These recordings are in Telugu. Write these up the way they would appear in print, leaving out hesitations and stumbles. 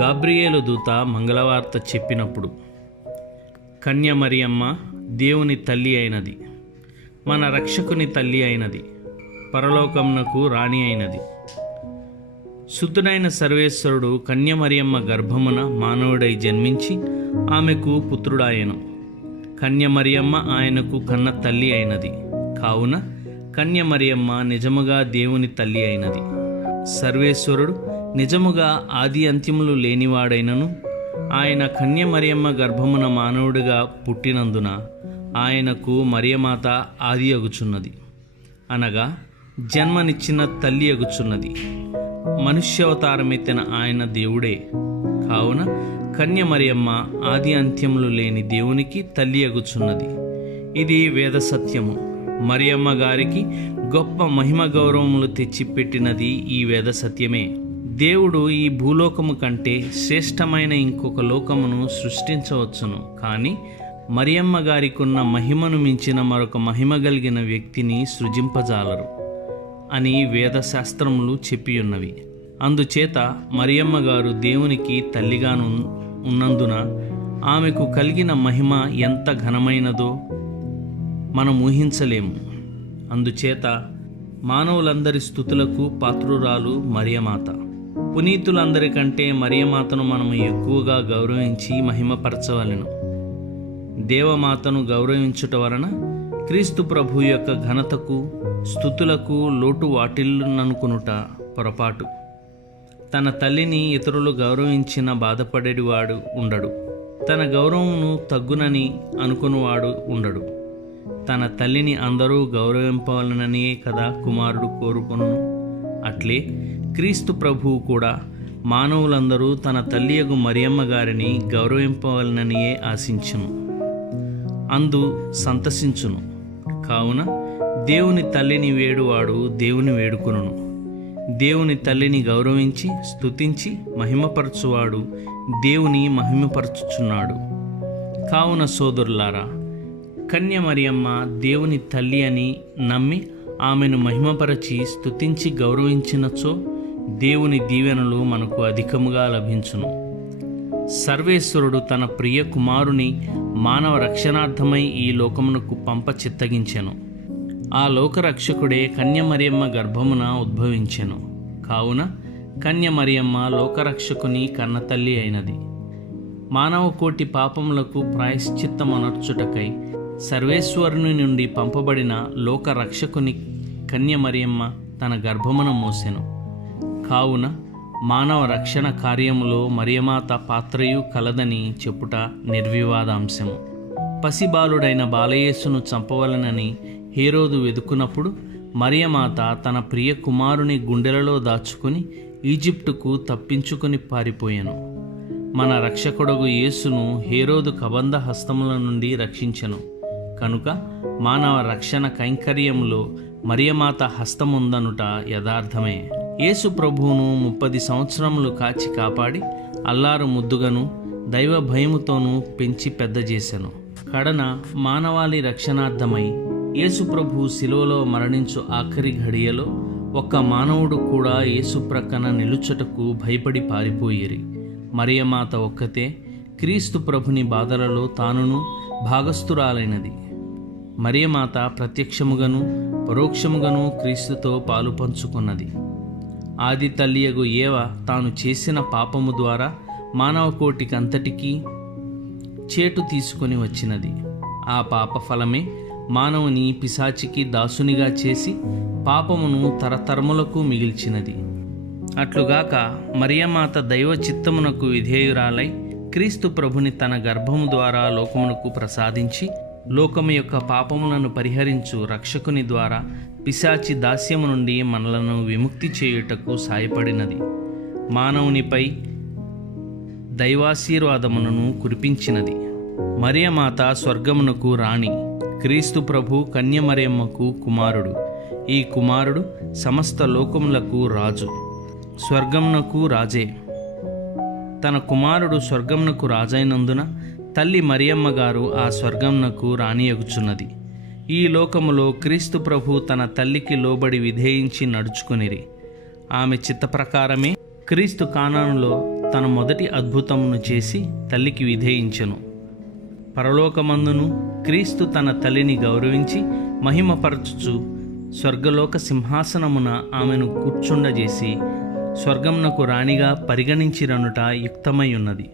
గాబ్రియేలు దూత మంగళవార్త చెప్పినప్పుడు, కన్య మరియమ్మ దేవుని తల్లి అయినది, మన రక్షకుని తల్లి అయినది, పరలోకమునకు రాణి అయినది. శుద్ధుడైన సర్వేశ్వరుడు కన్య మరియమ్మ గర్భమున మానవుడై జన్మించి ఆమెకు పుత్రుడాయెను. కన్య మరియమ్మ ఆయనకు కన్న తల్లి అయినది. కావున కన్య మరియమ్మ నిజముగా దేవుని తల్లి అయినది. సర్వేశ్వరుడు నిజముగా ఆది అంత్యములు లేనివాడైనను ఆయన కన్య మరియమ్మ గర్భమున మానవుడిగా పుట్టినందున ఆయనకు మరియమాత ఆది అగుచున్నది, అనగా జన్మనిచ్చిన తల్లి అగుచున్నది. మనుష్యావతారమెత్తిన ఆయన దేవుడే. కావున కన్య మరియమ్మ ఆది అంత్యములు లేని దేవునికి తల్లి అగుచున్నది. ఇది వేద సత్యము. మరియమ్మ గారికి గొప్ప మహిమ గౌరవములు తెచ్చిపెట్టినది ఈ వేద సత్యమే. దేవుడు ఈ భూలోకము కంటే శ్రేష్టమైన ఇంకొక లోకమును సృష్టించవచ్చును, కానీ మరియమ్మ గారికున్న మహిమను మించిన మరొక మహిమ కలిగిన వ్యక్తిని సృజింపజాలరు అని వేదశాస్త్రములు చెప్పియున్నవి. అందుచేత మరియమ్మ గారు దేవునికి తల్లిగాను ఉన్నందున ఆమెకు కలిగిన మహిమ ఎంత ఘనమైనదో మనం ఊహించలేము. అందుచేత మానవులందరి స్తుతులకు పాత్రురాలు మరియమాత. పునీతులందరికంటే మరియమాతను మనము ఎక్కువగా గౌరవించి మహిమపరచవలెను. దేవమాతను గౌరవించుట వలన క్రీస్తు ప్రభు యొక్క ఘనతకు స్తుతులకు లోటు వాటిల్లుననుకునుట పొరపాటు. తన తల్లిని ఇతరులు గౌరవించిన బాధపడేవాడు ఉండడు. తన గౌరవమును తగ్గునని అనుకునివాడు ఉండడు. తన తల్లిని అందరూ గౌరవింపవలననియే కదా కుమారుడు కోరుకొనును. అట్లే క్రీస్తు ప్రభువు కూడా మానవులందరూ తన తల్లియగు మరియమ్మ గారిని గౌరవింపవలననియే ఆశించును, అందు సంతసించును. కావున దేవుని తల్లిని వేడువాడు దేవుని వేడుకొనును. దేవుని తల్లిని గౌరవించి స్తుతించి మహిమపరచువాడు దేవుని మహిమపరచుచున్నాడు. కావున సోదరులారా, కన్య మరియమ్మ దేవుని తల్లి అని నమ్మి ఆమెను మహిమపరచి స్తుతించి గౌరవించినచో దేవుని దీవెనలు మనకు అధికముగా లభించును. సర్వేశ్వరుడు తన ప్రియ కుమారుని మానవ రక్షణార్థమై ఈ లోకమునకు పంప చిత్తగించెను. ఆ లోకరక్షకుడే కన్య మరియమ్మ గర్భమున ఉద్భవించెను. కావున కన్య మరియమ్మ లోకరక్షకుని కన్నతల్లి అయినది. మానవ కోటి పాపములకు ప్రాయశ్చిత్తమనర్చుటకై సర్వేశ్వరుని నుండి పంపబడిన లోకరక్షకుని కన్య మరియమ్మ తన గర్భమున మోసెను. కావున మానవ రక్షణ కార్యములో మరియమాత పాత్రయు కలదని చెప్పుట నిర్వివాదాంశము. పసిబాలుడైన బాలయేసును చంపవలనని హేరోదు వెదుకున్నప్పుడు మరియమాత తన ప్రియ కుమారుని గుండెలలో దాచుకుని ఈజిప్టుకు తప్పించుకొని పారిపోయెను. మన రక్షకుడగు యేసును హేరోదు కబంధ హస్తముల నుండి రక్షించెను. కనుక మానవ రక్షణ కైంకర్యములో మరియమాత హస్తముందనుట యథార్థమే. యేసు ప్రభువును 30 సంవత్సరములు కాచి కాపాడి అల్లారు ముద్దుగను దైవ భయముతోనూ పెంచి పెద్ద చేసెను. కడన మానవాళి రక్షణార్థమై యేసు ప్రభు శిలువలో మరణించు ఆఖరి ఘడియలో ఒక్క మానవుడు కూడా యేసు ప్రక్కన నిలుచుటకు భయపడి పారిపోయిరి. మరియమాత ఒక్కతే క్రీస్తు ప్రభుని బాధలలో తానును భాగస్థురాలైనది. మరియమాత ప్రత్యక్షముగాను పరోక్షముగాను క్రీస్తుతో పాలు పంచుకున్నది. ఆది తల్లియగు ఏవ తాను చేసిన పాపము ద్వారా మానవ కోటికి అంతటికీ చేటు తీసుకొని వచ్చినది. ఆ పాప ఫలమే మానవుని పిశాచికి దాసునిగా చేసి పాపమును తరతరములకు మిగిల్చినది. అట్లుగాక మరియమాత దైవ చిత్తమునకు విధేయురాలై క్రీస్తు ప్రభుని తన గర్భము ద్వారా లోకమునకు ప్రసాదించి లోకము యొక్క పాపములను పరిహరించు రక్షకుని ద్వారా పిశాచి దాస్యము నుండి మనలను విముక్తి చేయుటకు సాయపడినది. మానవునిపై దైవాశీర్వాదములను కురిపించినది. మరియమాత స్వర్గమునకు రాణి, క్రీస్తు ప్రభు కన్య మరియమ్మకు కుమారుడు. ఈ కుమారుడు సమస్త లోకములకు రాజు, స్వర్గమునకు రాజే. తన కుమారుడు స్వర్గమునకు రాజైనందున తల్లి మరియమ్మ గారు ఆ స్వర్గమునకు రాణియగుచున్నది. ఈ లోకములో క్రీస్తు ప్రభు తన తల్లికి లోబడి విధేయించి నడుచుకొనిరి. ఆమె చిత్త ప్రకారమే క్రీస్తు కానానులో తన మొదటి అద్భుతమును చేసి తల్లికి విధేయించెను. పరలోకమందును క్రీస్తు తన తల్లిని గౌరవించి మహిమపరచుచు స్వర్గలోక సింహాసనమున ఆమెను కూర్చుండజేసి స్వర్గమునకు రాణిగా పరిగణించిరనుట యుక్తమై ఉన్నది.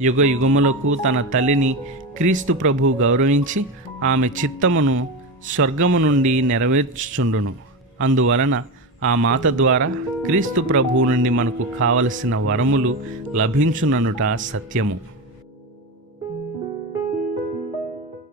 యుగ యుగములకు తన తల్లిని క్రీస్తు ప్రభు గౌరవించి ఆమె చిత్తమును స్వర్గము నుండి నెరవేర్చుచుండును. అందువలన ఆ మాత ద్వారా క్రీస్తు ప్రభువు నుండి మనకు కావలసిన వరములు లభించుననుట సత్యము.